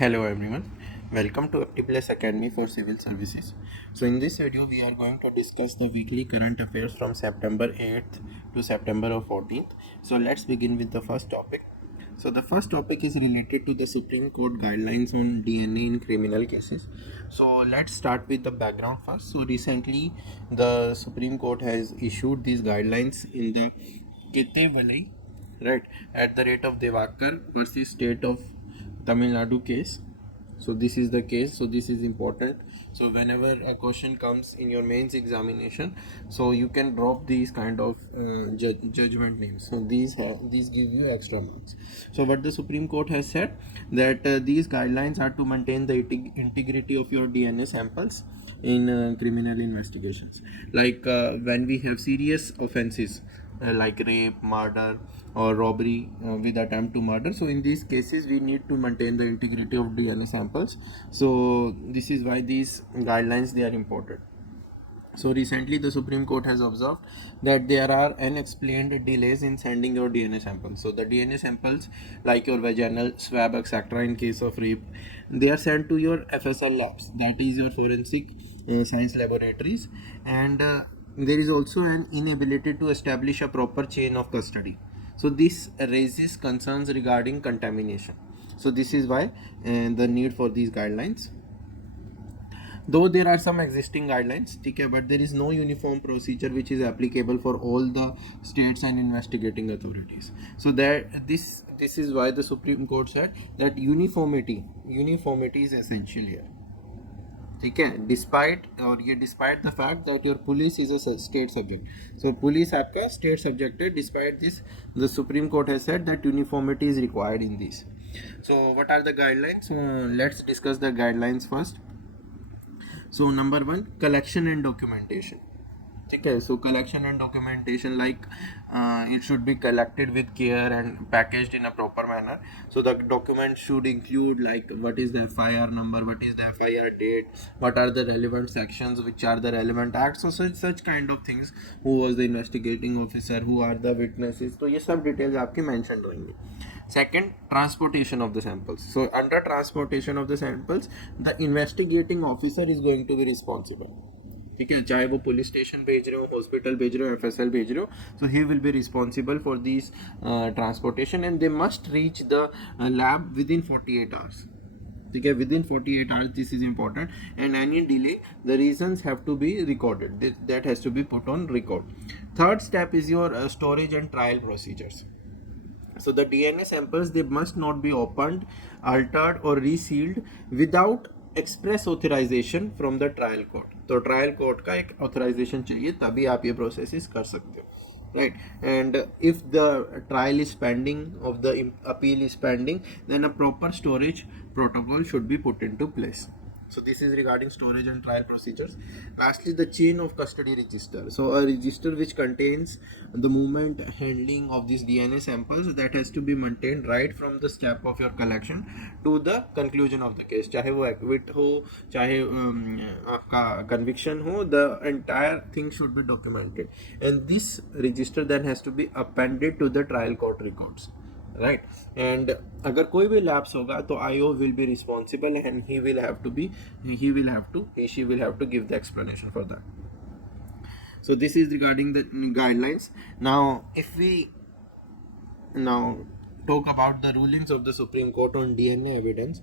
Hello everyone, welcome to Aptiplusbbsr Academy for Civil Services. So in this video we are going to discuss the weekly current affairs from September 8th to September 14th. So let's begin with the first topic. So the first topic is related to the Supreme Court guidelines on DNA in criminal cases. So let's start with the background first. So recently the Supreme Court has issued these guidelines in the Ketewalai, right, at the rate of Devakar versus state of Tamil Nadu case. So this is the case, so this is important. So whenever a question comes in your mains examination, so you can drop these kind of judgment names. So these give you extra marks. So what the Supreme Court has said, that these guidelines are to maintain the integrity of your DNA samples in criminal investigations. Like when we have serious offenses like rape, murder, or robbery with attempt to murder. So in these cases, we need to maintain the integrity of DNA samples. So this is why these guidelines, they are important. So recently the Supreme Court has observed that there are unexplained delays in sending your DNA samples. So the DNA samples like your vaginal swab, etc., in case of rape, they are sent to your FSL labs, that is your forensic science laboratories, and there is also an inability to establish a proper chain of custody. So this raises concerns regarding contamination. So this is why the need for these guidelines. Though there are some existing guidelines, okay, but there is no uniform procedure which is applicable for all the states and investigating authorities. So that this is why the Supreme Court said that uniformity is essential here. ठीक है, despite the fact that your police is a state subject. So police आपका state subject है. Despite this, the Supreme Court has said that uniformity is required in this. So what are the guidelines? Let's discuss the guidelines first. So number one, collection and documentation. Okay, so collection and documentation, like it should be collected with care and packaged in a proper manner. So the document should include like what is the FIR number, what is the FIR date, what are the relevant sections, which are the relevant acts. So such kind of things, who was the investigating officer, who are the witnesses, तो ये सब details आपकी mentioned रहेंगी. Second, transportation of the samples. So under transportation of the samples, the investigating officer is going to be responsible. ठीक है, चाहे वो police station भेज रहे हो, हॉस्पिटल भेज रहे हो, FSL भेज रहे हो, so he will be responsible for these transportation, and they must reach the lab within 48 hours. ठीक है, within 48 hours, this is important, and any delay, the reasons have to be recorded. That has to be put on record. Third step is your storage and trial procedures. So the DNA samples, they must not be opened, altered or resealed without express authorisation from the trial court. तो trial court का एक authorisation चाहिए, तभी आप ये process कर सकते हो, right? And if the trial is pending, of the appeal is pending, then a proper storage protocol should be put into place. So this is regarding storage and trial procedures. Lastly, the chain of custody register. So a register which contains the movement, handling of these DNA samples, that has to be maintained right from the step of your collection to the conclusion of the case. चाहे वो acquit हो, चाहे आपका conviction हो, the entire thing should be documented, and this register then has to be appended to the trial court records. Right, and अगर कोई भी lapse होगा तो IO will be responsible, and he she will have to give the explanation for that. So this is regarding the guidelines. Now if we now talk about the rulings of the Supreme Court on DNA evidence.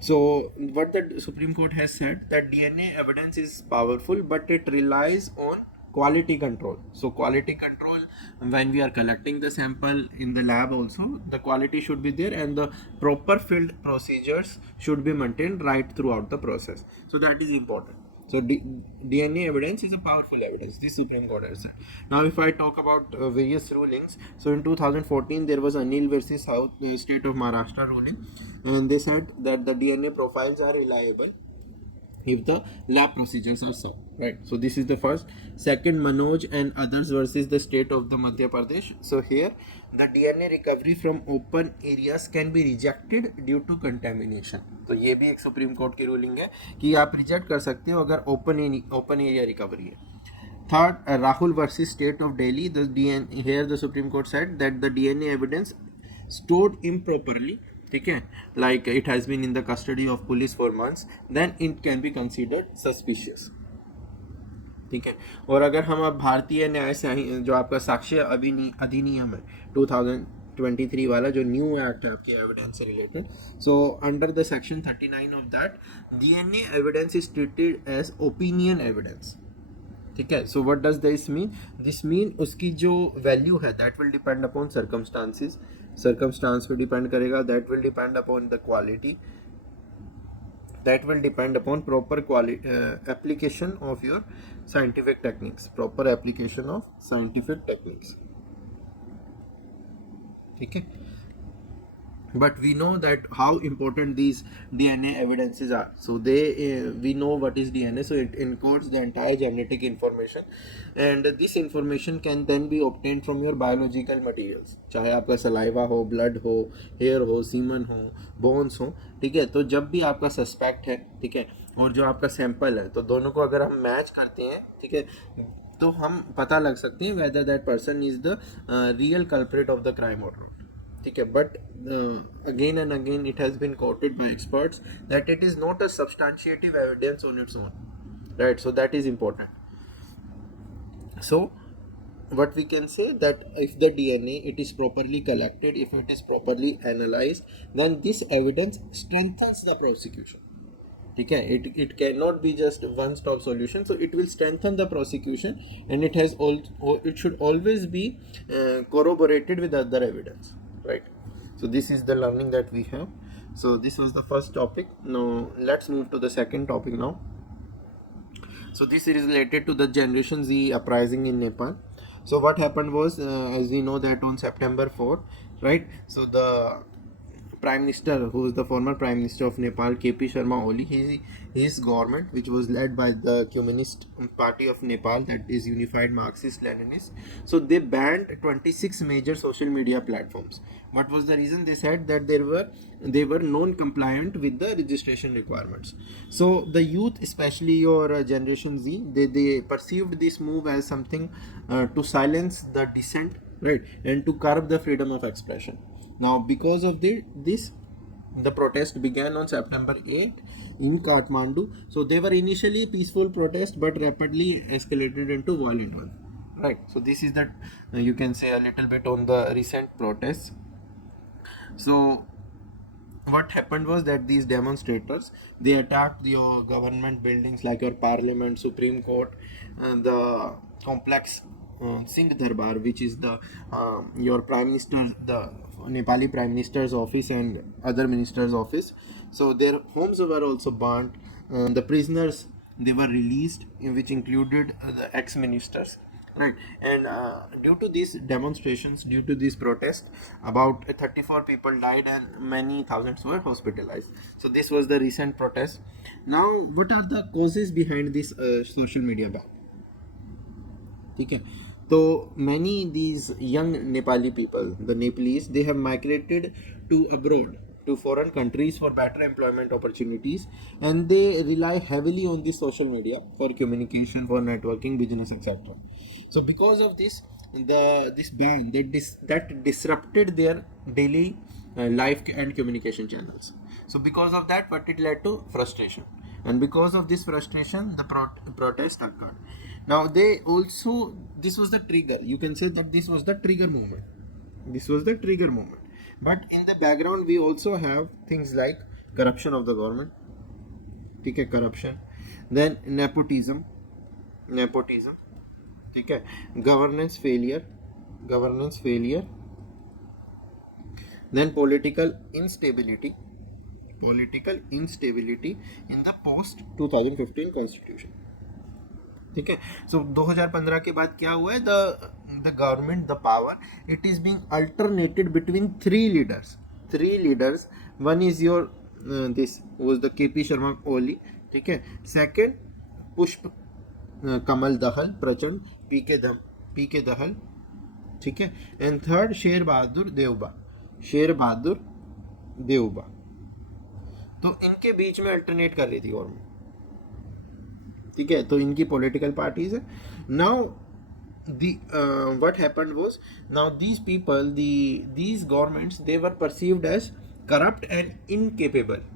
So what the Supreme Court has said, that DNA evidence is powerful, but it relies on quality control. So quality control, when we are collecting the sample in the lab also, the quality should be there, and the proper field procedures should be maintained right throughout the process. So that is important. So DNA evidence is a powerful evidence, this Supreme Court has said. Now if I talk about various rulings, so in 2014 there was Anil versus South State of Maharashtra ruling, and they said that the DNA profiles are reliable if the lab procedures are so, right? So this is the first. Second, Manoj and others versus the state of the Madhya Pradesh. So here the DNA recovery from open areas can be rejected due to contamination. तो ये भी एक supreme court की ruling है कि आप reject कर सकते हो अगर ओपन एरिया रिकवरी है. Third, Rahul versus state of Delhi. The DNA, here the Supreme Court said that the DNA evidence stored improperly ठीक है, like it has been in the custody of police for months, then it can be considered suspicious. ठीक है, और अगर हम अब भारतीय न्याय जो आपका साक्ष्य अधिनियम है 2023 वाला, जो न्यू एक्ट है आपके एविडेंस से related, so under the section 39 of that, DNA evidence is treated as opinion evidence. ठीक है, so what does this mean? This mean उसकी जो वैल्यू है that will depend upon circumstances, circumstance पे depend करेगा, that will depend upon the quality, that will depend upon proper application of your scientific techniques, proper application of scientific techniques. ठीक है, but we know that how important these DNA evidences are. So we know what is DNA, so it encodes the entire genetic information, and this information can then be obtained from your biological materials, चाहे आपका saliva हो, blood हो, hair हो, semen हो, bones हो. ठीक है, तो जब भी आपका सस्पेक्ट है, ठीक है, और जो आपका सैंपल है, तो दोनों को अगर हम मैच करते हैं, ठीक है, तो हम पता लग सकते हैं whether that person is the real culprit of the crime or not. ठीक है, but again and again it has been quoted by experts that it is not a substantiative evidence on its own, right? So that is important. So what we can say that if the DNA it is properly collected, if it is properly analyzed, then this evidence strengthens the prosecution. ठीक है, it cannot be just one stop solution, so it will strengthen the prosecution, and it should always be corroborated with other evidence, right? So this is the learning that we have. So this was the first topic. Now let's move to the second topic now. So this is related to the Generation Z uprising in Nepal. So what happened was, as we know that on September 4, right? So the Prime Minister, who is the former Prime Minister of Nepal, KP Sharma Oli, his government, which was led by the Communist Party of Nepal, that is Unified Marxist-Leninist, so they banned 26 major social media platforms. What was the reason? They said that they were non-compliant with the registration requirements. So the youth, especially your Generation Z, they perceived this move as something to silence the dissent, right, and to curb the freedom of expression. Now, because of this, the protest began on September 8 in Kathmandu. So they were initially peaceful protest, but rapidly escalated into violent one. Right. So this is that you can say a little bit on the recent protests. So what happened was that these demonstrators, they attacked your government buildings like your parliament, Supreme Court, and the complex Singh Darbar, which is the your prime minister, the Nepali prime minister's office and other ministers' office. So their homes were also burnt. The prisoners, they were released, which included the ex-ministers, right? And due to these demonstrations, due to this protest, about 34 people died and many thousands were hospitalized. So this was the recent protest. Now, what are the causes behind this social media ban? ठीक है, so many these young Nepali people, the Nepalese, they have migrated to abroad, to foreign countries for better employment opportunities, and they rely heavily on the social media for communication, for networking, business, etc. So because of this, this ban that disrupted their daily life and communication channels. So because of that, what it led to frustration, and because of this frustration, the protest occurred. Now this was the trigger. You can say that this was the trigger moment. This was the trigger moment. But in the background, we also have things like corruption of the government. Okay, corruption. Then nepotism. Okay, governance failure. Then political instability in the post 2015 constitution. ठीक है, सो 2015 के बाद क्या हुआ है? The government, the power, it is being alternated between three leaders. One is your this was the KP Sharma Oli, ठीक है. Second, पुष्प कमल दहल प्रचंड, पी के दहल, ठीक है. And third, Sher Bahadur Deuba. तो इनके बीच में अल्टरनेट कर रही थी गवर्नमेंट, ठीक है. तो इनकी पॉलिटिकल पार्टीज है. Now what happened was, now these people, these governments, they were perceived as corrupt and incapable.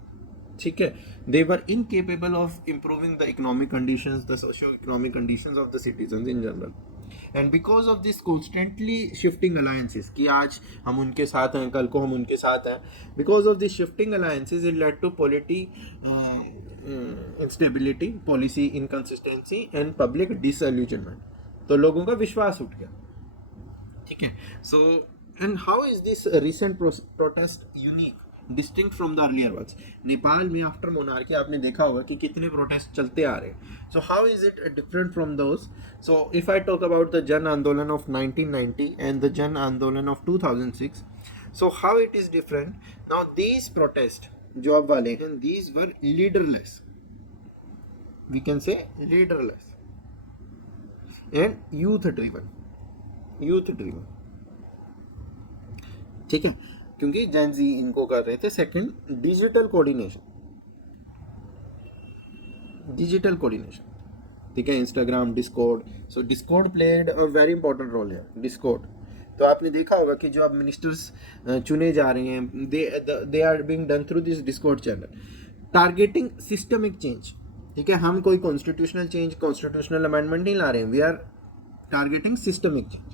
ठीक है, they were incapable of improving the economic conditions, the socio-economic conditions of the citizens in general. And because of this constantly shifting alliances, कि आज हम उनके साथ हैं, कल को हम उनके साथ हैं, because of these shifting alliances it led to instability, policy inconsistency and public disillusionment. तो लोगों का विश्वास उठ गया. ठीक है. So and how is this recent protest unique, distinct from the earlier words? Nepal में आफ्टर मोनार्की आपने देखा होगा कि कितने प्रोटेस्ट चलते आ रहे हैं. So how is it different from those? So if I talk about the Jan Andolan of 1990 and the Jan Andolan of 2006, so how it is different? Now these protest जो अब वाले हैं, these were leaderless, we can say leaderless and youth driven. ठीक है, क्योंकि Gen Z इनको कर रहे थे. Second, digital coordination. ठीक है, Instagram, Discord. So Discord played a very important role है. डिस्कॉर्ड तो आपने देखा होगा कि जो अब मिनिस्टर्स चुने जा रहे हैं, they are being done through this Discord channel. Targeting systemic change. ठीक है, हम कोई कॉन्स्टिट्यूशनल अमेंडमेंट नहीं ला रहे हैं, we are targeting systemic change.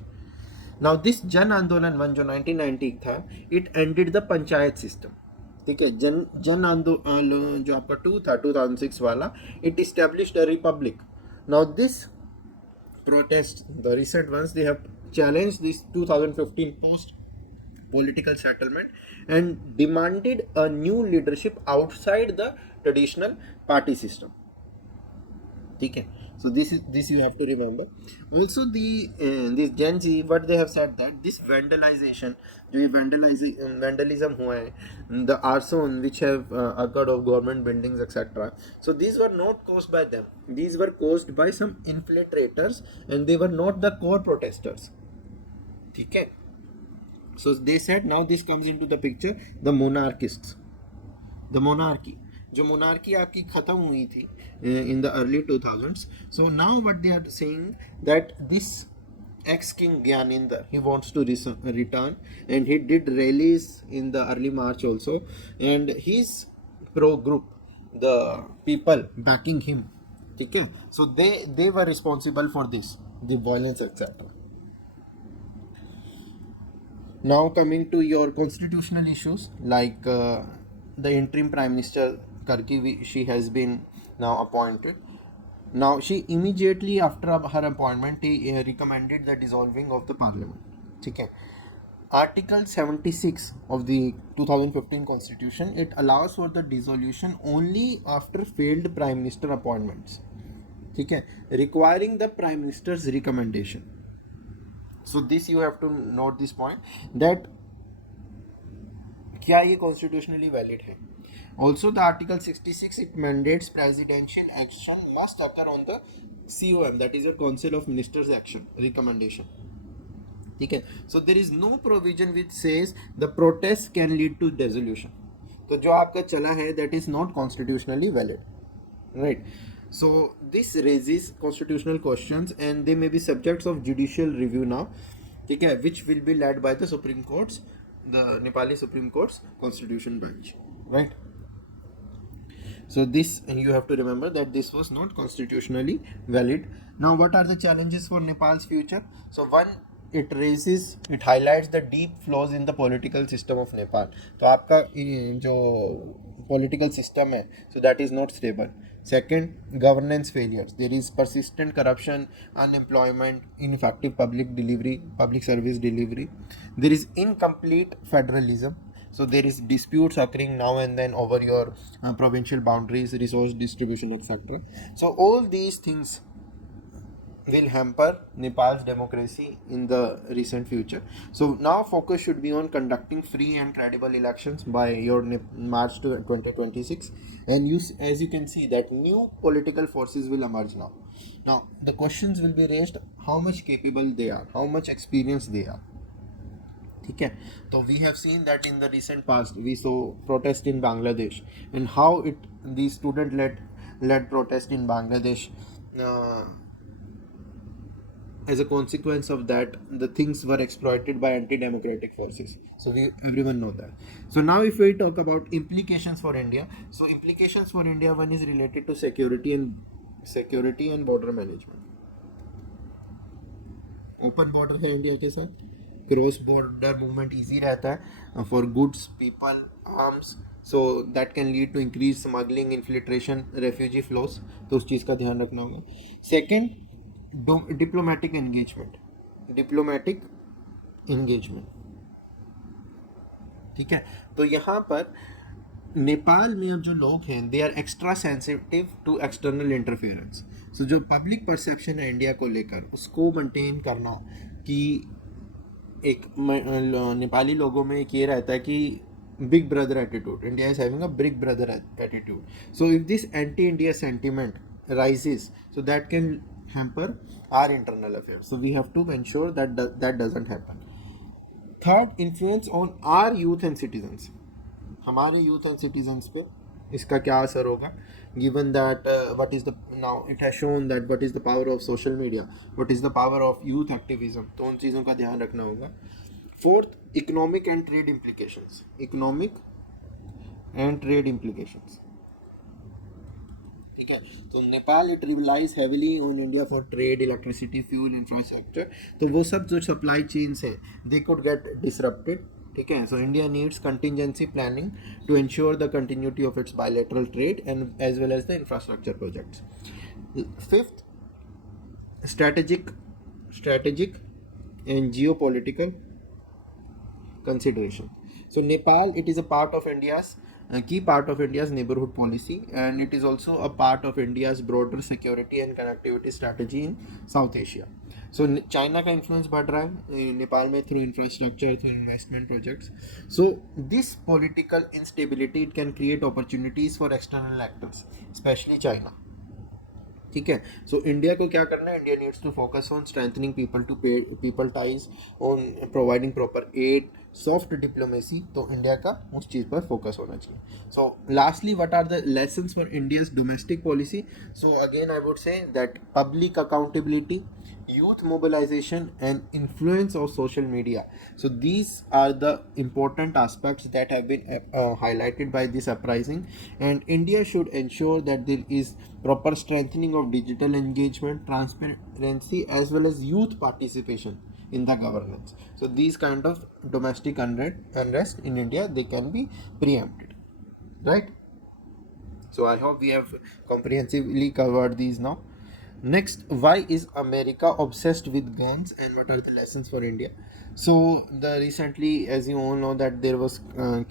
Now this Jan Andolan 1 जो 1990 था, it ended the panchayat system. ठीक है, जन आंदोलन जो आपका 2 था 2006 वाला, it established a republic. Now this protest, the recent ones, they have challenged this 2015 post political settlement and demanded a new leadership outside the traditional party system. ठीक है, so this you have to remember. Also this Gen Z, what they have said that this vandalization, जो ये vandalism हुआ है, the arson which have occurred of government buildings etc. So these were not caused by them. These were caused by some infiltrators and they were not the core protesters. ठीक है. So they said now this comes into the picture, the monarchists, the monarchy. जो monarchy आपकी खत्म हुई थी in the early 2000s. So now what they are saying that this ex-king Gyanendra, he wants to return, and he did rallies in the early March also, and his pro group, the people backing him, ठीक है, so they were responsible for this, the violence etc. Now coming to your constitutional issues, like the interim prime minister Karki, she has been now appointed. Now she immediately after her appointment, he recommended the dissolving of the parliament. ठीक है, Article 76 of the 2015 constitution, it allows for the dissolution only after failed prime minister appointments. ठीक है, requiring the prime minister's recommendation. So this you have to note this point, that क्या ये constitutionally valid है. Also the article 66, it mandates presidential action must occur on the COM, that is a council of ministers action recommendation. ठीक है, so there is no provision which says the protest can lead to dissolution. तो जो आपका चला है, that is not constitutionally valid, right? So this raises constitutional questions and they may be subjects of judicial review now, ठीक है, which will be led by the Supreme Courts, the Nepali Supreme Court's Constitution Bench, right? So this, and you have to remember that this was not constitutionally valid. Now what are the challenges for Nepal's future? So one, it highlights the deep flaws in the political system of Nepal. तो आपका जो political system है, so that is not stable. Second, governance failures. There is persistent corruption, unemployment, ineffective public service delivery. There is incomplete federalism. So there is disputes occurring now and then over your provincial boundaries, resource distribution, etc. So all these things will hamper Nepal's democracy in the recent future. So now focus should be on conducting free and credible elections by your March to 2026. And as you can see that new political forces will emerge now. Now the questions will be raised, how much capable they are, how much experience they are. ठीक है, तो we have seen that in the recent past we saw protest in Bangladesh and how the student led protest in Bangladesh as a consequence of that, the things were exploited by anti-democratic forces. So everyone know that. So now if we talk about implications for India, so implications for India, one is related to security and border management. Open border है India के साथ, cross border movement easy रहता है for goods, people, arms, so that can lead to increase smuggling, infiltration, refugee flows, तो उस चीज़ का ध्यान रखना होगा. Second, diplomatic engagement. ठीक है, तो यहाँ पर नेपाल में अब जो लोग हैं they are extra sensitive to external interference. So जो पब्लिक परसेप्शन है इंडिया को लेकर उसको मेंटेन करना, कि एक नेपाली लोगों में एक ये रहता है कि big brother attitude, India is having a big brother attitude. So if this anti India sentiment rises, so that can hamper our internal affairs. So we have to ensure that that doesn't happen. Third, influence on our youth and citizens. हमारे youth and citizens पे इसका क्या असर होगा, given that what is the, now it has shown that what is the power of social media, what is the power of youth activism, तो उन चीज़ों का ध्यान रखना होगा. Fourth, economic and trade implications. ठीक है, तो Nepal it relies heavily on India for trade, electricity, fuel, infrastructure, तो वो सब जो सप्लाई चेन्स है दे कुड गेट डिसरप्टेड. ठीक है, so India needs contingency planning to ensure the continuity of its bilateral trade and as well as the infrastructure projects. Fifth, strategic and geopolitical consideration. So Nepal, it is a part of India's key part of India's neighborhood policy, and it is also a part of India's broader security and connectivity strategy in South Asia. So China का influence बढ़ रहा है नेपाल में through infrastructure, through investment projects. So this political instability, it can create opportunities for external actors, especially China. ठीक है, so India को क्या करना है, India needs to focus on strengthening people ties, on providing proper aid, soft diplomacy, तो India का उस चीज़ पर फोकस होना चाहिए. So lastly, what are the lessons for India's domestic policy. So again I would say that public accountability, youth mobilization and influence of social media, so these are the important aspects that have been highlighted by this uprising, and India should ensure that there is proper strengthening of digital engagement, transparency, as well as youth participation in the governance. So these kind of domestic unrest in India, they can be preempted, right? So I hope we have comprehensively covered these now. Next, why is America obsessed with guns and what are the lessons for India? So the recently, as you all know, that there was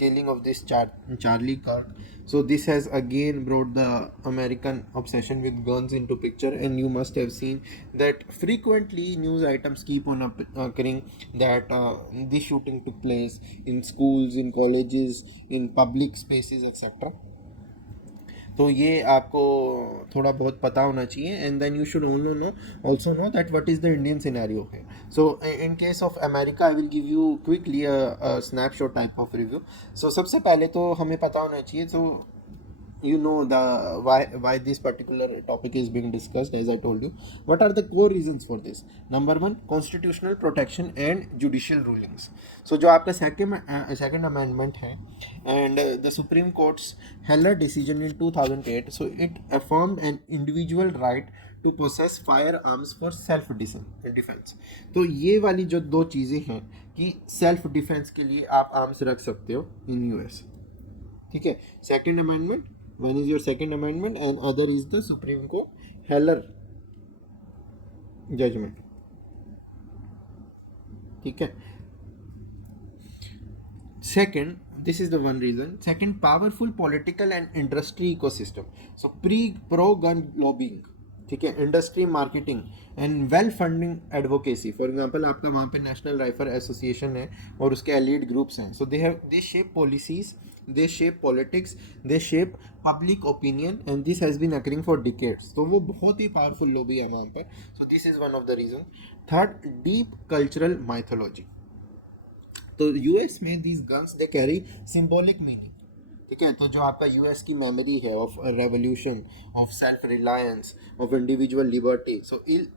killing of this Charlie Kirk. So this has again brought the American obsession with guns into picture, and you must have seen that frequently news items keep on occurring that this shooting took place in schools, in colleges, in public spaces, etc. तो ये आपको थोड़ा बहुत पता होना चाहिए, and then you should also know that what is the Indian scenario है. So in case of America, I will give you quickly snapshot type of review. So सबसे पहले तो हमें पता होना चाहिए, तो you know the why this particular topic is being discussed. As I told you, what are the core reasons for this? Number one, constitutional protection and judicial rulings. So जो आपका second amendment है, and the Supreme Court's Heller decision in 2008, so it affirmed an individual right to possess firearms for self defense. तो ये वाली जो दो चीज़ें हैं कि सेल्फ डिफेंस के लिए आप आर्म्स रख सकते हो इन यूएस. ठीक है, second amendment, one is your second amendment and other is the Supreme Court Heller judgment. ठीक है, second, this is the one reason. Second, powerful political and industry ecosystem. So pro gun lobbying, ठीक है, industry marketing and well funding advocacy. For example, आपका वहाँ पे national rifle association है और उसके एलीट ग्रुप्स हैं. So they shape policies, they shape politics, they shape public opinion, and this has been occurring for decades. तो वो बहुत ही पावरफुल लॉबी है वहाँ पर. So this is one of the reason. Third, deep cultural mythology. तो US में these guns they carry symbolic meaning. ठीक है, तो जो आपका यूएस की मेमोरी है of revolution, of self reliance, of individual liberty, so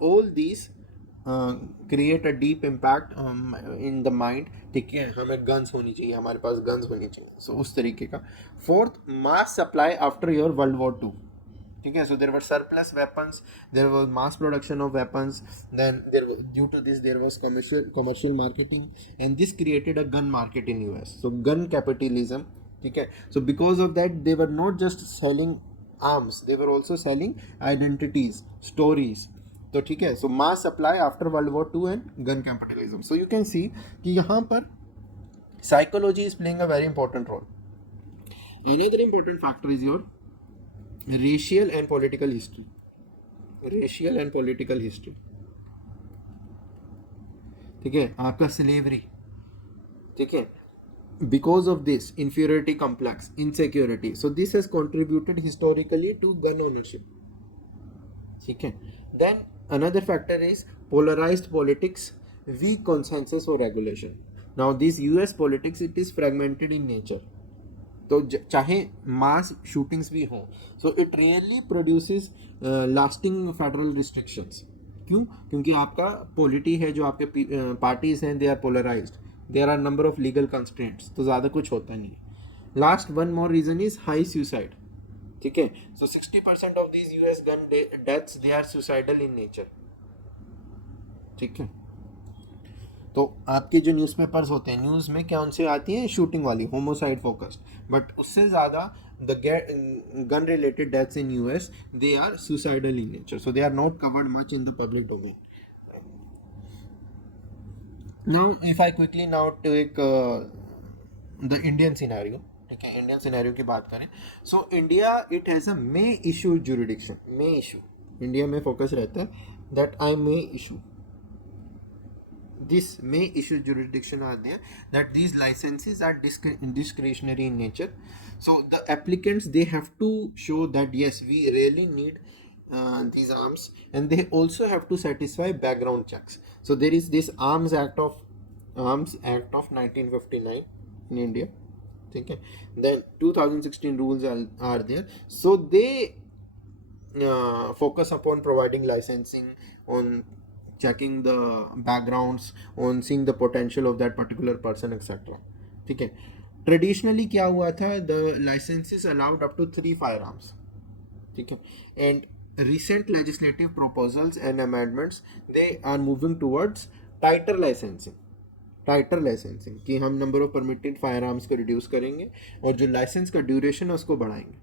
all these create a deep impact in the mind, ठीक है, हमें गन्स होनी चाहिए, हमारे पास गन्स होनी चाहिए, सो उस तरीके का. Fourth, mass supply after your world war 2. ठीक है, so there were surplus weapons, there was mass production of weapons, then due to this there was commercial marketing, and this created a gun market in US, so gun capitalism. ठीक है, so because of that they were not just selling arms, they were also selling identities, stories. तो ठीक है, so mass supply after world war 2 and gun capitalism. So you can see कि यहाँ पर psychology is playing a very important role. Another important factor is your racial and political history. Racial and political history, ठीक है, आपका slavery. ठीक है, because of this inferiority complex, insecurity, so this has contributed historically to gun ownership. ठीक है, then another factor is polarized politics, weak consensus or regulation. Now this US politics, it is fragmented in nature. तो चाहे मास shootings भी हों, so it really produces lasting federal restrictions. क्यों? क्योंकि आपका polity है, जो आपके पार्टीज हैं, they are polarised, there are number of legal constraints, तो ज़्यादा कुछ होता नहीं. Last one more reason is high suicide. ठीक है, so 60% of these US gun deaths they are suicidal in nature. ठीक है, तो आपके जो न्यूज़पेपर्स होते हैं, न्यूज़ में क्या उनसे आती हैं, शूटिंग वाली, होमोसाइड फोकस्ड, बट उससे ज़्यादा the gun related deaths in US, they are suicidal in nature, so they are not covered much in the public domain. Now if I quickly now take the Indian scenario. ठीक है, Indian scenario की बात करें, so India it has a may issue jurisdiction. May issue, India में focus रहता है that I may issue. This may issue jurisdiction are there, that these licenses are discretionary in nature. So the applicants, they have to show that yes, we really need these arms, and they also have to satisfy background checks. So there is this Arms Act of 1959 in India. Okay, then 2016 rules are there, so they focus upon providing licensing, on checking the backgrounds, on seeing the potential of that particular person, etc. ठीक है, traditionally क्या हुआ था, the licences allowed up to 3 firearms. ठीक है, and recent legislative proposals and amendments, they are moving towards tighter licensing. Tighter licensing कि हम number of permitted firearms को रिड्यूस करेंगे और जो लाइसेंस का ड्यूरेशन है उसको बढ़ाएंगे.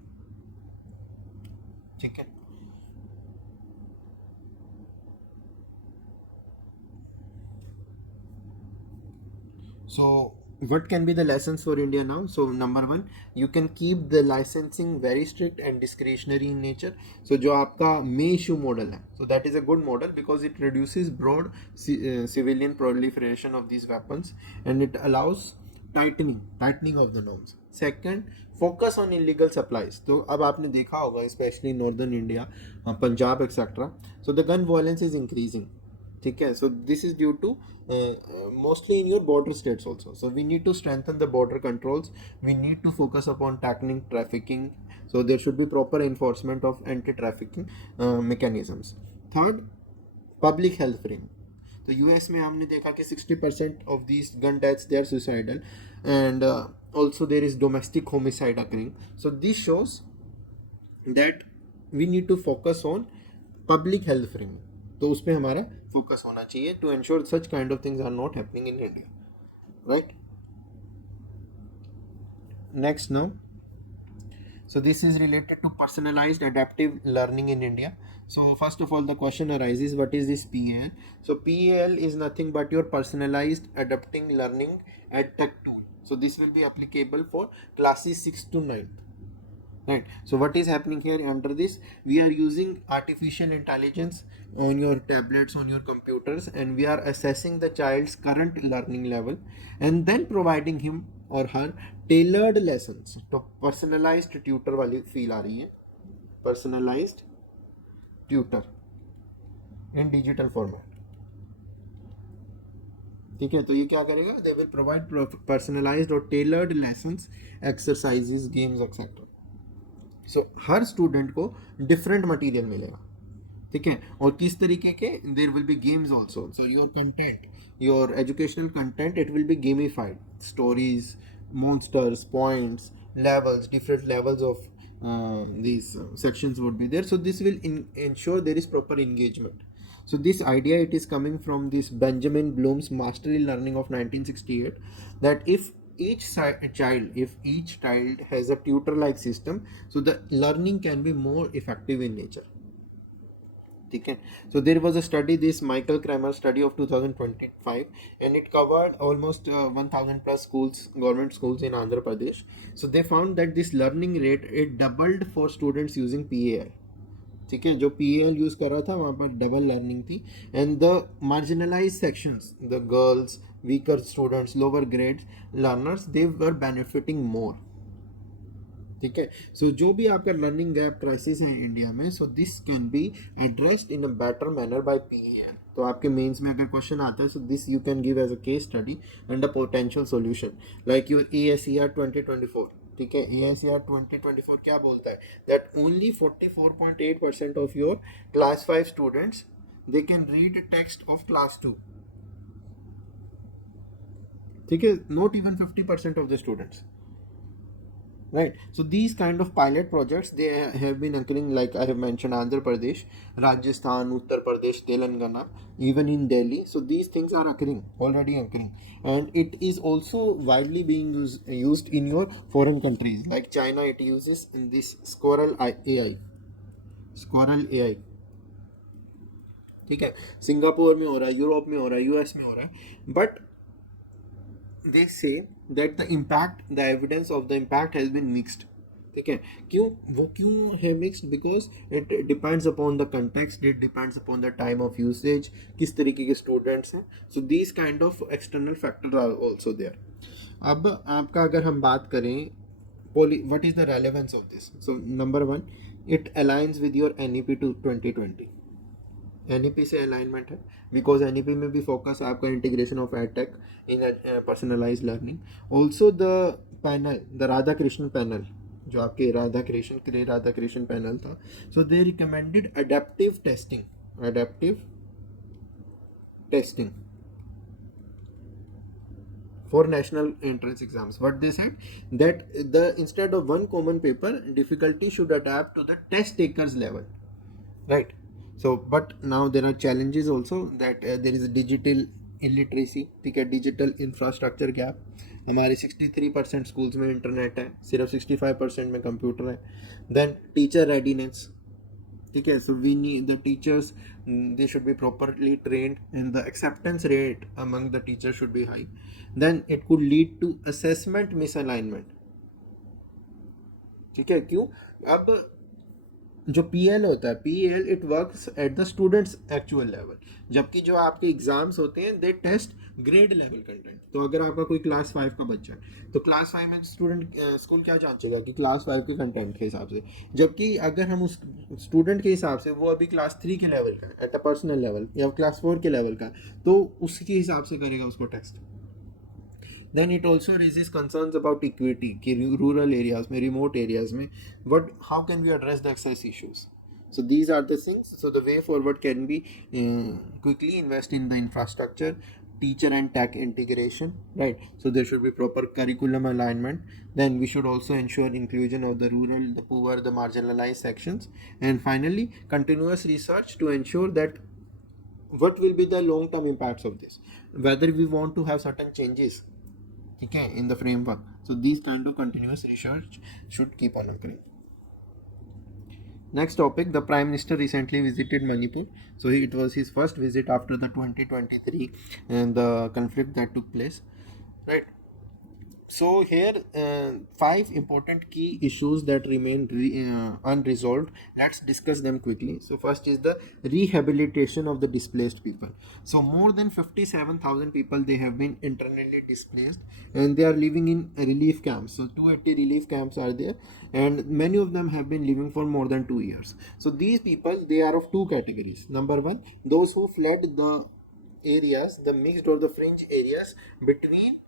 ठीक है, so what can be the lessons for India now? So number one, you can keep the licensing very strict and discretionary in nature. So जो आपका may issue model है, so that is a good model because it reduces broad civilian proliferation of these weapons, and it allows tightening of the norms. Second, focus on illegal supplies. तो अब आपने देखा होगा especially northern India, Punjab etcetera, so the gun violence is increasing. ठीक है, so this is due to mostly in your border states also. So we need to strengthen the border controls, we need to focus upon tackling trafficking, so there should be proper enforcement of anti trafficking mechanisms. Third, public health frame. तो US में हमने देखा कि 60% of these gun deaths they are suicidal, and also there is domestic homicide occurring. So this shows that we need to focus on public health frame. तो उस पर हमारा focus होना चाहिए to ensure such kind of things are not happening in India, right. Next now, so this is related to personalized adaptive learning in India. So first of all the question arises, what is this PAL? So PAL is nothing but your personalized adapting learning edtech tool. So this will be applicable for classes 6 to 9. Right, so what is happening here under this, we are using artificial intelligence on your tablets, on your computers, and we are assessing the child's current learning level and then providing him or her tailored lessons. तो personalized tutor वाली feel आ रही है, personalized tutor in digital format. ठीक है, तो ये क्या करेगा, they will provide personalized और tailored lessons, exercises, games, etc. सो हर स्टूडेंट को डिफरेंट मटेरियल मिलेगा. ठीक है, और किस तरीके के, there will be games also, so your content, your educational content, it will be gamified, stories, monsters, points, levels, different levels of these sections would be there. So this will ensure there is proper engagement. So this idea, it is coming from this Benjamin Bloom's mastery learning of 1968, that if each child has a tutor like system, so the learning can be more effective in nature. ठीक है, so there was a study, this Michael Kramer study of 2025, and it covered almost 1000 plus schools, government schools in Andhra Pradesh. So they found that this learning rate, it doubled for students using PAL. ठीक है, जो PAL use कर रहा था वहाँ पर double learning थी, and the marginalize sections, the girls, weaker students, lower grade learners, they were benefiting more. ठीक है, सो जो भी आपका लर्निंग गैप क्राइसिस है इंडिया में, so this can be addressed in a better manner by PL. तो आपके मेंस में अगर क्वेश्चन आता है, so this you can give as a case study and a potential solution, like your ASER 2024. ठीक है, ASER 2024 क्या बोलता है, that only 44.8% of your class 5 students, they can read text of class 2. ठीक है, not even 50% of the students. Right, so these kind of pilot projects, they have been occurring, like I have mentioned, Andhra Pradesh, Rajasthan, Uttar Pradesh, Telangana, even in Delhi. So these things are occurring, already occurring, and it is also widely being used in your foreign countries, like China. It uses in this Squirrel AI. ठीक है, Singapore में हो रहा है, Europe में हो रहा है, US में हो रहा है, but they say that the impact, the evidence of the impact has been mixed. ठीक है, क्यों, वो क्यों है mixed, because it depends upon the context, it depends upon the time of usage, किस तरीके के स्टूडेंट्स हैं. So these kind of external factor are also there. अब आपका अगर हम बात करें what is the relevance of this, so number 1, it aligns with your NEP two 2020. NEP से अलाइनमेंट है, बिकॉज NEP में भी फोकस है आपका integration of edtech in personalise learning. Also the panel, the Radha Krishna panel, जो आपके राधा कृष्ण पैनल था, so they recommended adaptive testing for national entrance exams. What they said, that the instead of one common paper, difficulty should adapt to the test takers level, right? So but now there are challenges also, that there is a digital illiteracy, ठीक है, digital infrastructure gap. हमारे 63% schools में internet है, सिर्फ 65% में computer है. Then teacher readiness, ठीक है, so we need the teachers, they should be properly trained and the acceptance rate among the teacher should be high. Then it could lead to assessment misalignment. ठीक है, क्यों, अब जो PL होता है, PL it works at the students actual level, जबकि जो आपके एग्जाम्स होते हैं, they test grade level content. तो अगर आपका कोई क्लास 5 का बच्चा है, तो क्लास 5 में स्टूडेंट स्कूल क्या जांचेगा कि क्लास 5 के कंटेंट के हिसाब से, जबकि अगर हम उस स्टूडेंट के हिसाब से, वो अभी क्लास 3 के लेवल का एट अ पर्सनल लेवल, या क्लास 4 के लेवल का, तो उसके हिसाब से करेगा उसको test. Then it also raises concerns about equity कि rural areas में, remote areas में, how can we address the access issues. So these are the things. So the way forward can be quickly invest in the infrastructure, teacher and tech integration, right? So there should be proper curriculum alignment. Then we should also ensure inclusion of the rural, the poor, the marginalized sections. And finally, continuous research to ensure that what will be the long term impacts of this, whether we want to have certain changes, okay, in the framework. So these kind of continuous research should keep on occurring. Next topic, the Prime Minister recently visited Manipur. So it was his first visit after the 2023 and the conflict that took place, right? So here 5 important key issues that remain unresolved. Let's discuss them quickly. So first is the rehabilitation of the displaced people. So more than 57,000 people, they have been internally displaced and they are living in relief camps. So 280 relief camps are there and many of them have been living for more than 2 years. So these people, they are of 2 categories. Number 1, those who fled the areas, the mixed or the fringe areas between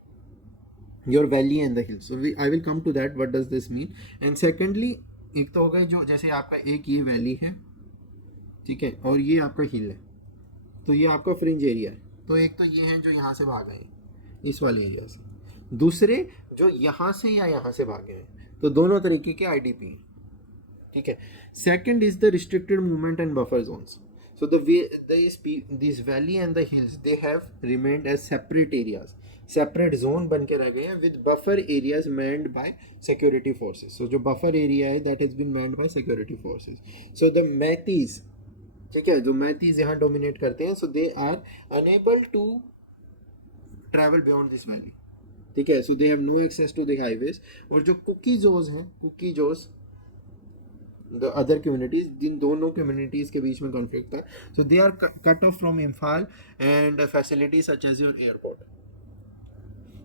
your valley and the hills. So I will come to that, what does this mean. And secondly, एक तो हो गए जो, जैसे आपका एक ये valley है, ठीक है, और ये आपका हिल है, तो ये आपका फ्रिंज एरिया है। तो एक तो ये है जो यहाँ से भागे हैं इस वाले एरिया से, दूसरे जो यहाँ से या यहाँ से भागे हैं, तो दोनों तरीके के आईडीपी हैं। ठीक है, second is the restricted movement and buffer zones. So these valley and the hills, they have remained as separate areas, separate zone बन के रह गए हैं with buffer areas manned by security forces. So जो buffer area है that has been manned by security forces. So the Meiteis, ठीक है, जो मैथीज यहाँ डोमिनेट करते हैं, so they are unable to travel beyond this valley. ठीक है, so they have no access to the highways. और जो कुकीजोज हैं, कुकीजोज द अदर कम्युनिटीज, जिन दोनों कम्युनिटीज के बीच में कॉन्फ्लिक्ट था, so they are cut off from Imphal and facilities such as your airport.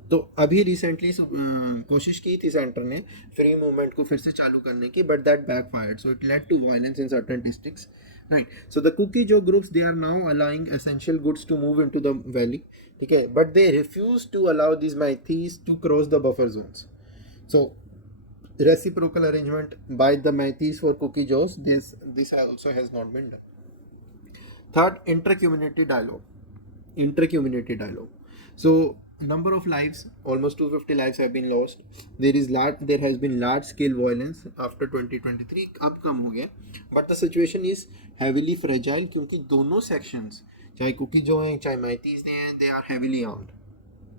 तो अभी रिसेंटली कोशिश की थी सेंटर ने फ्री मूवमेंट को फिर से चालू करने की, but that backfired, so it led to violence in certain districts, right. So the Kuki Zo groups, they are now allowing essential goods to move into the valley, ठीक है, but they refuse to allow this Meiteis to cross the buffer zones. So reciprocal arrangement by the Meiteis for Kukijos, this also has not been done. Third, inter-community dialogue. Inter-community dialogue. So number of lives, almost 250 lives have been lost. There has been large scale violence after 2023. अब कम हो गया, but the situation is heavily fragile क्योंकि दोनों sections, चाहे कुकीजो हैं चाहे मैतीज हैं, they are heavily armed.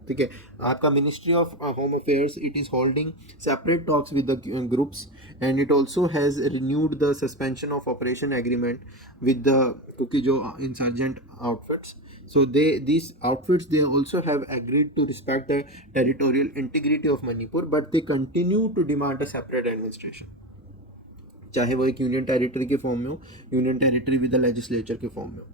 ठीक है, आपका ministry of home affairs, it is holding separate talks with the groups and it also has renewed the suspension of operation agreement with the Kuki Zo insurgent outfits. So these outfits, they also have agreed to respect the territorial integrity of Manipur, but they continue to demand a separate administration, चाहे वो एक union territory के form में हो, union territory with the legislature के form में हो.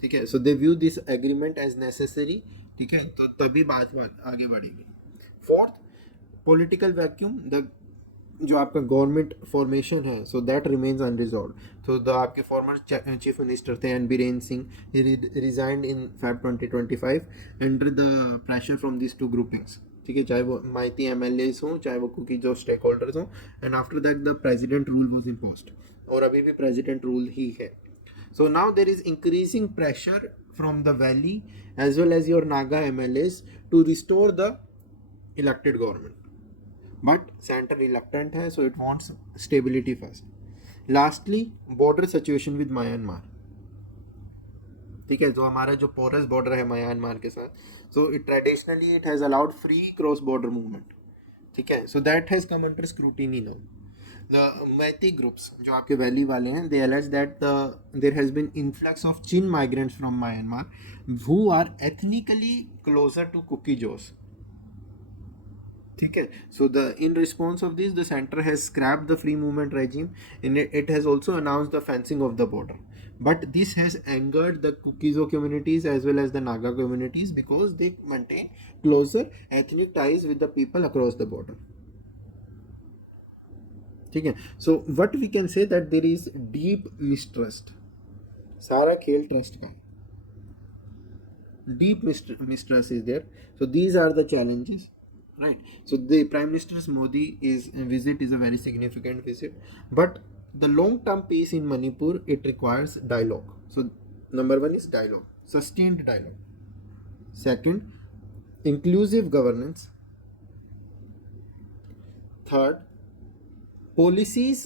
ठीक है, so they view this agreement as necessary. ठीक है, तो तभी बात आगे बढ़ेगी. फोर्थ, पॉलिटिकल वैक्यूम, द जो आपका गवर्नमेंट फॉर्मेशन है, सो दैट रिमेन्स अनरिजॉल्व. तो द आपके फॉर्मर चीफ मिनिस्टर थे N Biren Singh, he resigned in Feb 2025 under the pressure from this two groupings. ठीक है, चाहे वो माइती MLAs हों, चाहे वो कुकी जो स्टेक होल्डर्स हों, and after that the president rule was imposed, और अभी भी प्रेजिडेंट रूल ही है. So now there is increasing pressure from the valley as well as your Naga MLAs to restore the elected government. But center reluctant hai, so it wants stability first. Lastly, border situation with Myanmar. ठीक है, जो हमारा जो porous border है Myanmar के साथ, so it traditionally it has allowed free cross border movement. ठीक है, so that has come under scrutiny now. The Meitei groups, जो आपके वैली वाले हैं, they allege that there has been influx of Chin migrants from Myanmar who are ethnically closer to Kukijos. ठीक है, so in response of this, the center has scrapped the free movement regime and it has also announced the fencing of the border. But this has angered the Kukizo communities as well as the Naga communities because they maintain closer ethnic ties with the people across the border. ठीक है, so what we can say that there is deep mistrust. सारा खेल trust का, deep mistrust is there. So these are the challenges, right. So the prime minister Modi visit is a very significant visit, but the long term peace in Manipur, it requires dialogue. So number one is dialogue, sustained dialogue. Second, inclusive governance. Third, policies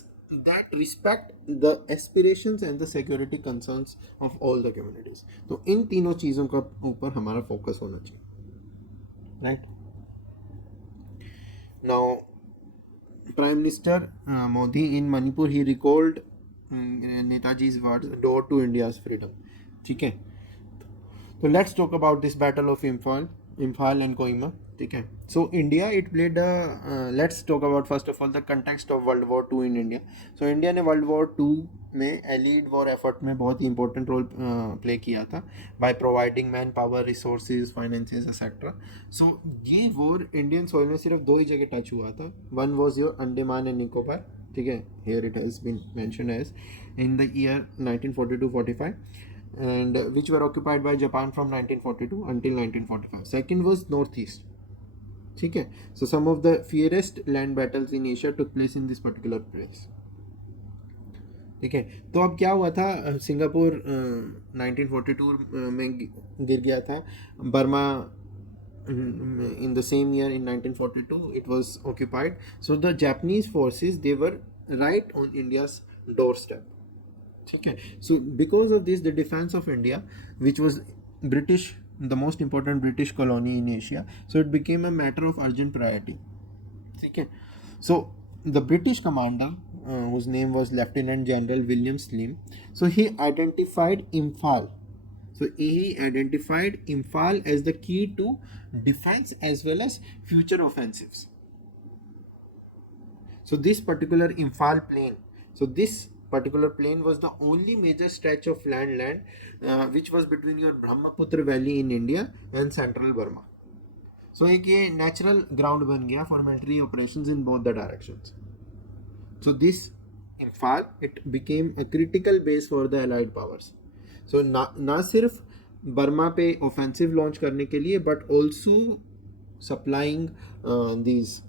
that respect the aspirations and the security concerns of all the communities. तो इन तीनों चीज़ों का ऊपर हमारा focus होना चाहिए, right. Now prime minister Modi in Manipur, he recalled Netaji's words, door to India's freedom. ठीक है, तो let's talk about this battle of Imphal and Kohima. ठीक है, so India it played let's talk about first of all the context of world war 2 in India. So India ने world war 2 में allied war effort में बहुत ही important role play किया था by providing man power, resources, finances etcetera. So ये war Indian soil में सिर्फ 2 ही जगह टच हुआ था. One was your Andaman and Nicobar. ठीक है, here it has been mentioned as in the year 1942-45, and which were occupied by Japan from 1942 until 1945. Second was Northeast. ठीक है, so some of the fiercest land battles in Asia took place in this particular place. ठीक है। तो अब क्या हुआ था, Singapore 1942 में गिर गया था। Burma in the same year in 1942 it was occupied. So the Japanese forces, they were right on India's doorstep. Okay, so because of this, the defense of India, which was British, the most important British colony in Asia, so it became a matter of urgent priority. Okay, so the British commander, whose name was Lieutenant General William Slim, so he identified Imphal. So he identified Imphal as the key to defense as well as future offensives. So this particular Imphal plain, so this particular plain was the only major stretch of land which was between your Brahmaputra Valley in India and central Burma. So एक ये natural ground बन गया for military operations in both the directions. So this Imphal, it became a critical base for the allied powers. So ना सिर्फ Burma पे offensive launch करने के लिए, but also supplying these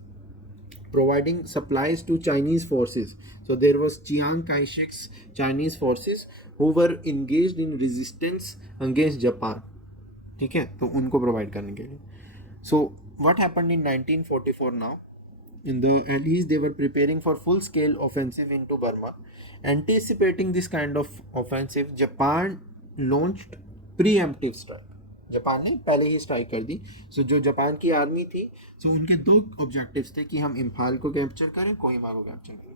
providing supplies to Chinese forces. So there was Chiang Kai-shek's Chinese forces who were engaged in resistance against Japan. ठीक है, तो उनको प्रोवाइड करने के लिए. So what happened in 1944 now? In the Allies, they were preparing for full-scale offensive into Burma. Anticipating this kind of offensive, Japan launched preemptive strike. Japan ने पहले ही strike कर दी. सो जो जापान की आर्मी थी, सो उनके दो ऑब्जेक्टिव्स थे कि हम इम्फाल को कैप्चर करें, कोहिमा को कैप्चर करें.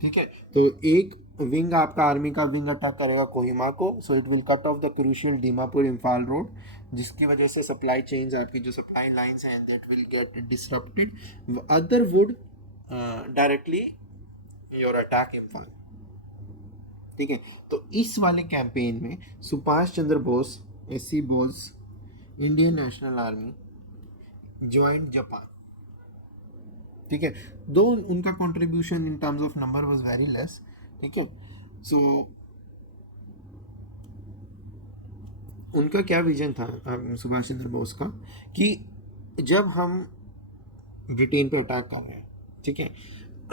ठीक है, तो एक विंग आपका आर्मी का विंग अटैक करेगा कोहिमा को, so it will cut off the crucial Dimapur Imphal road, जिसकी वजह से सप्लाई चेन्स, आपकी जो सप्लाई लाइंस हैं, that will get disrupted. Other would directly your attack Imphal. ठीक है, तो इस वाले कैंपेन में Subhash Chandra Bose, SC Bose, Indian National Army joined Japan. ठीक है, दो उनका contribution in terms of number was very less. ठीक है, सो उनका क्या विजन था सुभाष चंद्र बोस का, कि जब हम ब्रिटेन पे अटैक कर रहे हैं, ठीक है,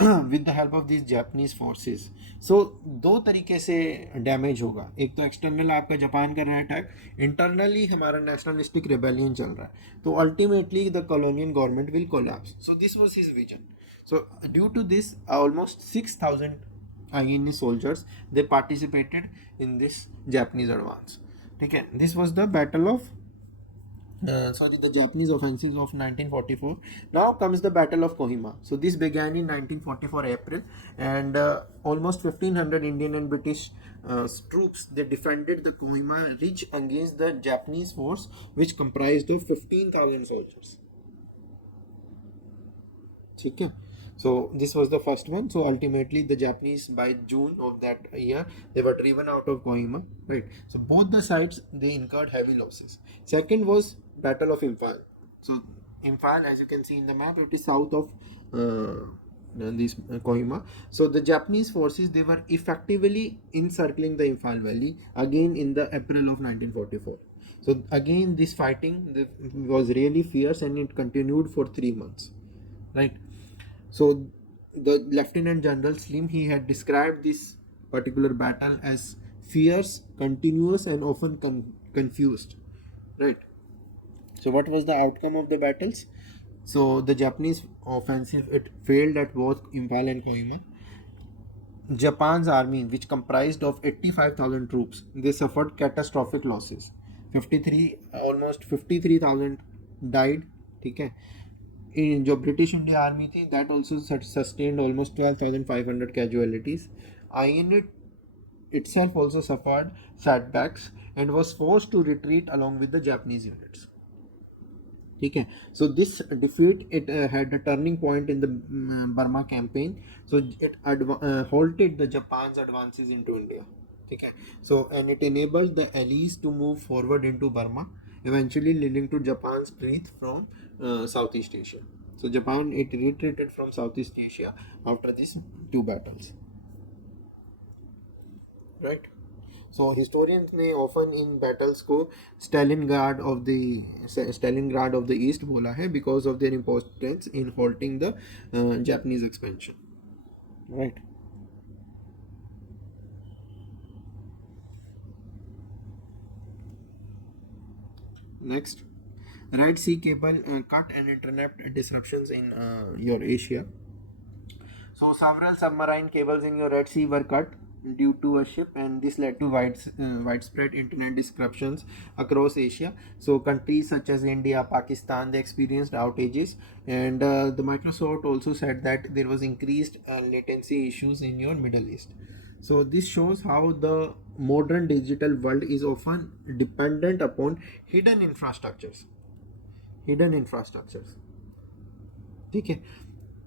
with the help of this Japanese forces, so दो तरीके से डैमेज होगा. एक तो एक्सटर्नल आपका जापान कर रहा है अटैक, इंटरनली हमारा नेशनलिस्टिक रेबेलियन चल रहा है, तो ultimately the colonial government will collapse. So this was his vision. So due to this almost 6,000 INA soldiers, they participated in this Japanese advance. ठीक है, this was the battle of the Japanese offensive of 1944. Now comes the Battle of Kohima. So this began in 1944 April, and almost 1,500 Indian and British troops, they defended the Kohima ridge against the Japanese force, which comprised of 15,000 soldiers. ठीक है, so this was the first one. So ultimately the Japanese, by June of that year, they were driven out of Kohima, right? So both the sides, they incurred heavy losses. Second was Battle of Imphal. So Imphal, as you can see in the map, it is south of this Kohima. So the Japanese forces, they were effectively encircling the Imphal Valley again in the April of 1944. So again this fighting was really fierce, and it continued for 3 months, right? So the Lieutenant General Slim, he had described this particular battle as fierce, continuous, and often confused, right? So what was the outcome of the battles? So the Japanese offensive, it failed at both Imphal and Kohima. Japan's army, which comprised of 85,000 troops, they suffered catastrophic losses. almost 53,000 died. ठीक है, in जो British India army थी, that also sustained almost 12,500 casualties. INA itself also suffered setbacks and was forced to retreat along with the Japanese units. ठीक है, so this defeat, it had a turning point in the Burma campaign. So it halted the Japan's advances into India. ठीक है, so and it enabled the Allies to move forward into Burma, eventually leading to Japan's retreat from Southeast Asia. So Japan, it retreated from Southeast Asia after these two battles, right? So historians may often in battles को Stalingrad of the East बोला है, because of their importance in halting the Japanese expansion, right? Next, Red Sea cable cut and internet disruptions in your Asia. So several submarine cables in your Red Sea were cut due to a ship, and this led to widespread internet disruptions across Asia. So countries such as India, Pakistan, they experienced outages, and the Microsoft also said that there was increased latency issues in your Middle East. So this shows how the modern digital world is often dependent upon hidden infrastructures. Okay,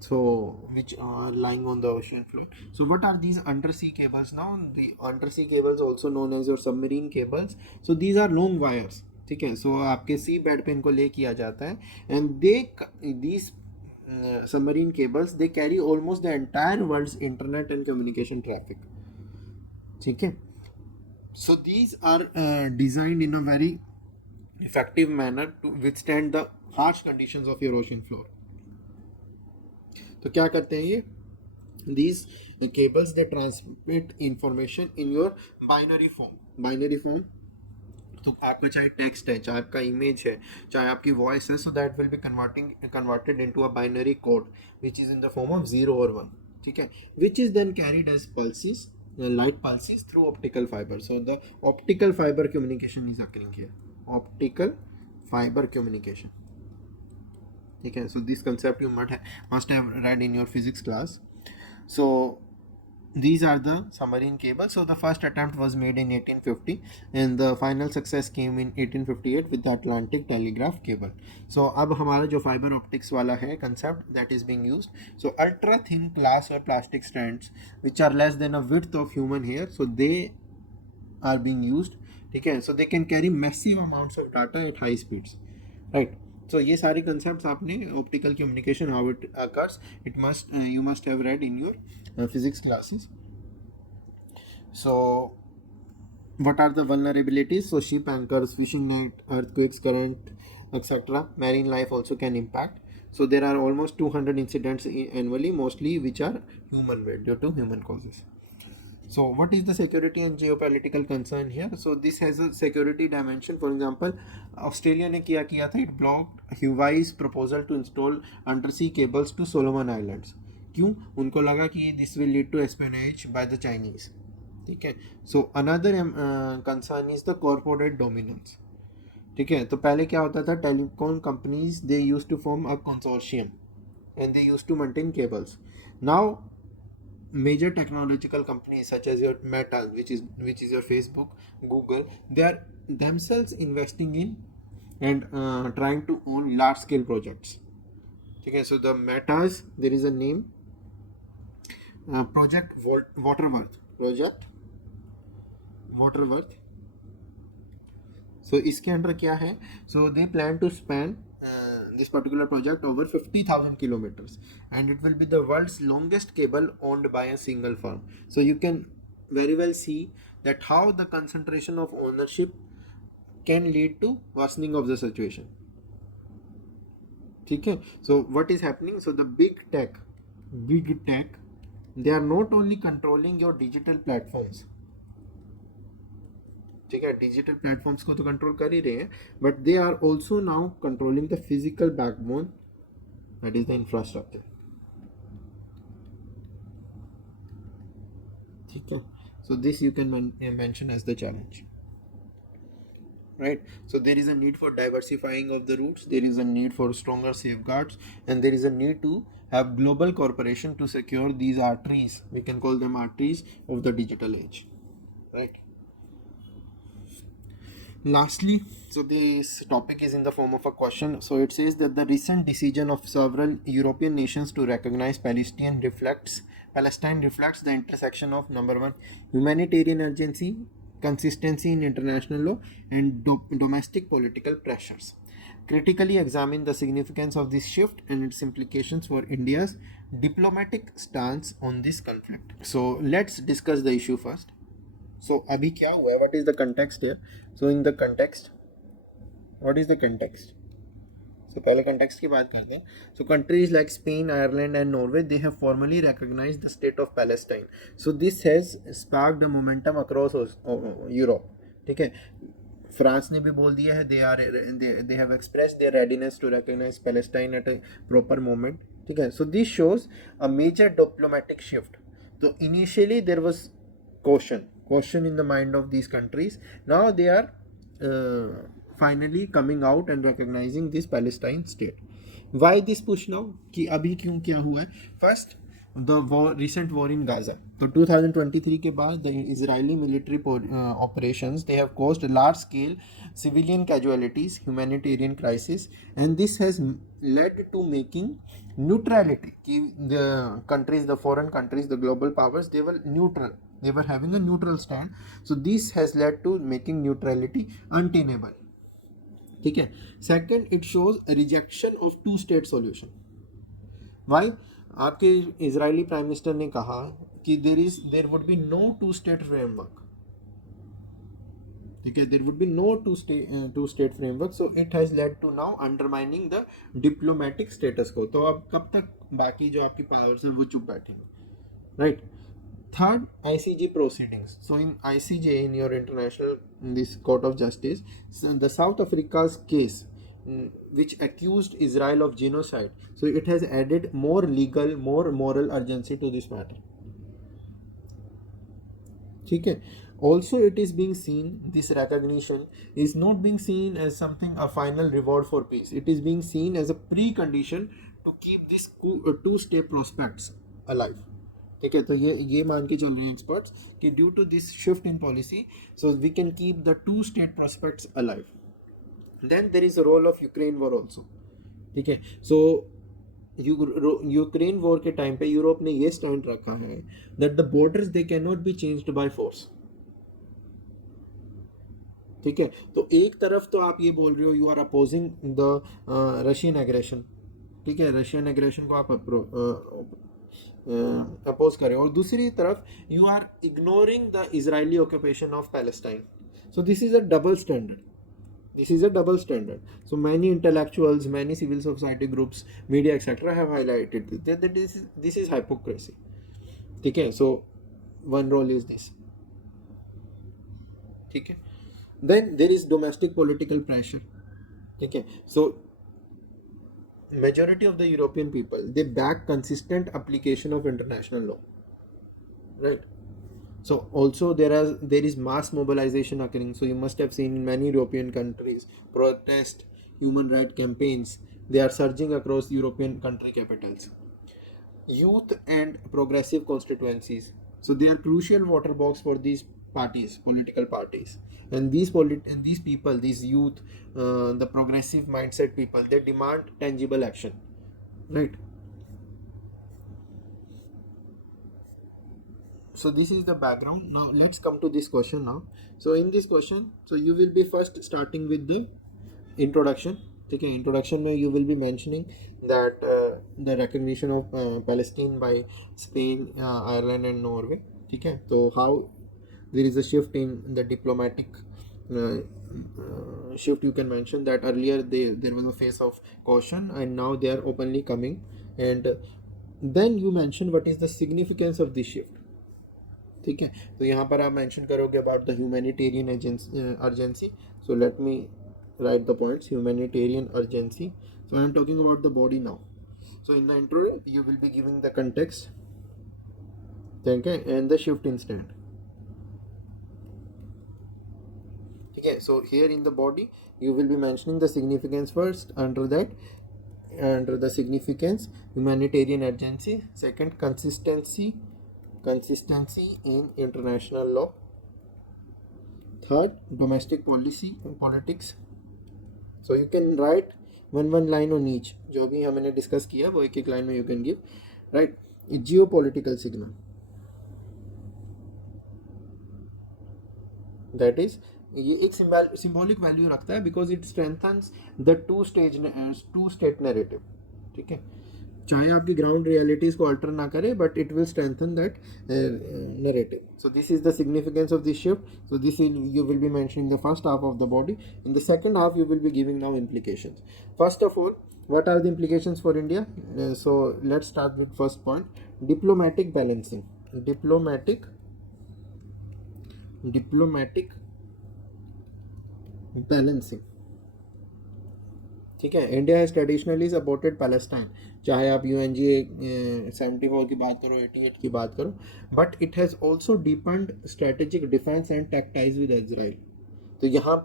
so which are lying on the ocean floor. So what are these undersea cables? Now the undersea cables, also known as your submarine cables, so these are long wires. ठीक है, so आपके सी bed पे इनको ले किया जाता है, and these submarine cables, they carry almost the entire world's internet and communication traffic. ठीक है, so these are designed in a very effective manner to withstand the harsh conditions of your ocean floor. तो क्या करते हैं ये, these cables, they transmit information in your binary form. तो आपका चाहे टेक्स्ट है, चाहे आपका इमेज है, चाहे आपकी वॉइस है, so that will be converted into a binary code which is in the form of 0 or 1. ठीक है, which is then carried as pulses, light pulses through optical fiber. So the optical fiber communication is occurring here. Optical fiber communication. ठीक है, so this concept you must have read in your physics class. So these are the submarine cables. So the first attempt was made in 1850, and the final success came in 1858 with the Atlantic telegraph cable. So अब हमारा जो fiber optics वाला है concept that is being used. So ultra thin glass or plastic strands which are less than a width of human hair, so they are being used. ठीक है, so they can carry massive amounts of data at high speeds, right? So ये सारे concepts आपने optical communication, how it occurs, you must have read in your physics classes. So what are the vulnerabilities? So ship anchors, fishing net, earthquakes, current, etc. Marine life also can impact. So there are almost 200 incidents annually, mostly which are human made due to human causes. So what is the security and geopolitical concern here? So this has a security dimension. For example, Australia ने किया था, it blocked Huawei's proposal to install undersea cables to Solomon Islands. क्यों? उनको लगा कि this will lead to espionage by the Chinese. ठीक है, so another concern is the corporate dominance. ठीक है, तो पहले क्या होता था, telecom companies, they used to form a consortium and they used to maintain cables. Now major technological companies such as your Meta, which is your Facebook, Google, they are themselves investing in and trying to own large scale projects. Okay, so the Metas, there is a name, Project Waterworth. So इसके अंदर क्या है, so they plan to span this particular project over 50,000 kilometers, and it will be the world's longest cable owned by a single firm. So you can very well see that how the concentration of ownership can lead to worsening of the situation. Okay, so what is happening? So the big tech, they are not only controlling your digital platforms. ठीक है, digital platforms को तो control कर ही रहे हैं, but they are also now controlling the physical backbone, that is the infrastructure. ठीक है, so this you can mention as the challenge, right? So there is a need for diversifying of the routes, there is a need for stronger safeguards, and there is a need to have global cooperation to secure these arteries. We can call them arteries of the digital age, right? Lastly, so this topic is in the form of a question. So it says that the recent decision of several European nations to recognize Palestine reflects the intersection of number one, humanitarian urgency, consistency in international law, and domestic political pressures. Critically examine the significance of this shift and its implications for India's diplomatic stance on this conflict. So let's discuss the issue first. So अभी क्या हुआ है? What is the context here? So in the context, what is the context? So पहले context की बात करते हैं. So countries like Spain, Ireland and Norway, they have formally recognized the state of Palestine. So this has sparked a momentum across Europe. ठीक है, France ने भी बोल दिया है they have express their readiness to recognise Palestine at a proper moment. ठीक है. So this shows a major diplomatic shift. तो initially there was question in the mind of these countries. Now they are finally coming out and recognizing this Palestine state. Why this push now? कि अभी क्यों क्या हुआ है? First, the recent war in Gaza. तो 2023 के बाद the Israeli military operations, they have caused large scale civilian casualties, humanitarian crisis, and this has led to making neutrality. The countries, the foreign countries, the global powers, they were neutral. They were having a neutral stand. So this has led to making neutrality untenable. ठीक है. Second, it shows a rejection of two-state solution. Why? आपके Israeli prime minister ने कहा कि there would be no two state framework. ठीक है. There would be no two state framework. So it has led to now undermining the diplomatic status quo. तो अब कब तक बाकी जो आपकी पावर्स हैं वो चुप बैठेंगे, right? Third, ICJ proceedings. So in ICJ, in your international, in this court of justice, the South Africa's case, which accused Israel of genocide, so it has added more legal, more moral urgency to this matter. ठीक है. Also, it is being seen, this recognition is not being seen as something, a final reward for peace. It is being seen as a precondition to keep this two-state prospects alive. ठीक है. तो ये मान के चल रहे हैं experts कि due to this shift in policy, so we can keep the two state prospects alive. Then there is a role of Ukraine war also. ठीक है. सो यूक्रेन वॉर के टाइम पे यूरोप ने ये स्टैंड रखा है that the borders they can not be changed by force. ठीक है. तो एक तरफ तो आप ये बोल रहे हो you are opposing the Russian aggression. ठीक है. रशियन एग्रेशन को आप अपोज करें, और दूसरी तरफ you are ignoring the Israeli occupation of Palestine. So this is a double standard. This is a double standard. So many intellectuals, many civil society groups, media, etc. have highlighted that this is hypocrisy. ठीक है. So one role is this. ठीक है. Then there is domestic political pressure. ठीक है. So majority of the European people, they back consistent application of international law, right? So also there is mass mobilization occurring. So you must have seen in many European countries protest, human rights campaigns, they are surging across European country capitals. Youth and progressive constituencies, so they are crucial water box for these parties, political parties, and these people, these youth, the progressive mindset people, they demand tangible action, right? So this is the background. Now let's come to this question now. So in this question, so you will be first starting with the introduction. Okay, introduction में you will be mentioning that the recognition of Palestine by Spain, Ireland and Norway. ठीक है. तो how there is a shift in the diplomatic shift. You can mention that earlier there was a phase of caution and now they are openly coming, and then you mention what is the significance of this shift. ठीक है. तो यहाँ पर आप mention करोगे about the humanitarian urgency. So let me write the points. Humanitarian urgency. So I am talking about the body now. So in the intro you will be giving the context, okay, and the shift in stand. Okay, so here in the body you will be mentioning the significance first. Under the significance, humanitarian urgency. Second, consistency in international law. Third, domestic politics. So you can write one line on each. जो भी हमने discuss किया वो एक line में you can give, right? Geopolitical signal, that is ये एक symbolic value रखता है because it strengthens the two state narrative. ठीक है. चाहे आपकी ग्राउंड रियलिटीज को अल्टर ना करे, but it will strengthen that narrative. So this is the significance of this shift. So this you will be mentioning the first half of the body. In the second half you will be giving now implications. First of all, what are the implications for India? So let's start with first point, diplomatic balancing. Diplomatic balancing, ठीक है। India has traditionally supported Palestine, चाहे आप UNG 74 की बात करो, 88 की बात करो, but it has also deepened strategic defence and tactics with Israel. तो यहाँ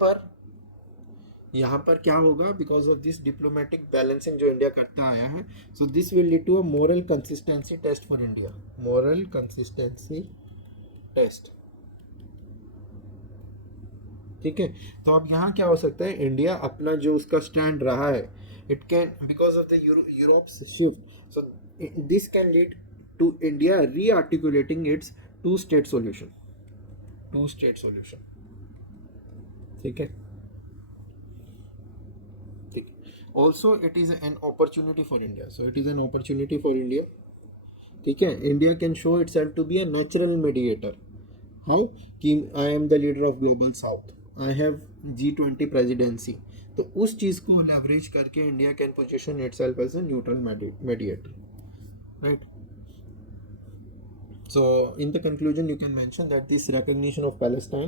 पर क्या होगा, because of this diplomatic balancing जो इंडिया करता आया है, so this will lead to a moral consistency test for India, moral consistency test, ठीक है। तो अब यहाँ क्या हो सकता है, इंडिया अपना जो उसका स्टैंड रहा है, it can because of the Europe shift, so this can lead to India rearticulating its two state solution, two state solution, ठीक है, ठीक है। Also it is an opportunity for India, so it is an opportunity for India, ठीक है। India can show itself to be a natural mediator, how कि I am the leader of global south, I have G20 presidency, तो उस चीज़ को leverage करके India can position itself as a neutral mediator, right. So in the conclusion you can mention that this recognition of Palestine,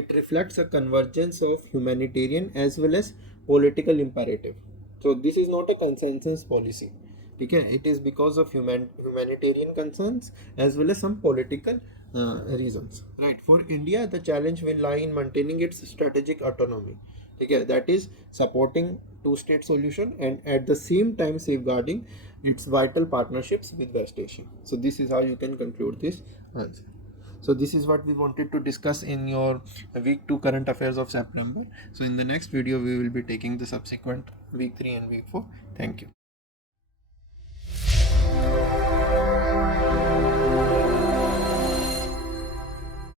it reflects a convergence of humanitarian as well as political imperative. So this is not a consensus policy, okay, it is because of humanitarian concerns as well as some political reasons, right. For India the challenge will lie in maintaining its strategic autonomy, okay, that is supporting two state solution and at the same time safeguarding its vital partnerships with West Asia. So this is how you can conclude this answer. So this is what we wanted to discuss in your week 2 current affairs of September. So in the next video we will be taking the subsequent week 3 and week 4. Thank you.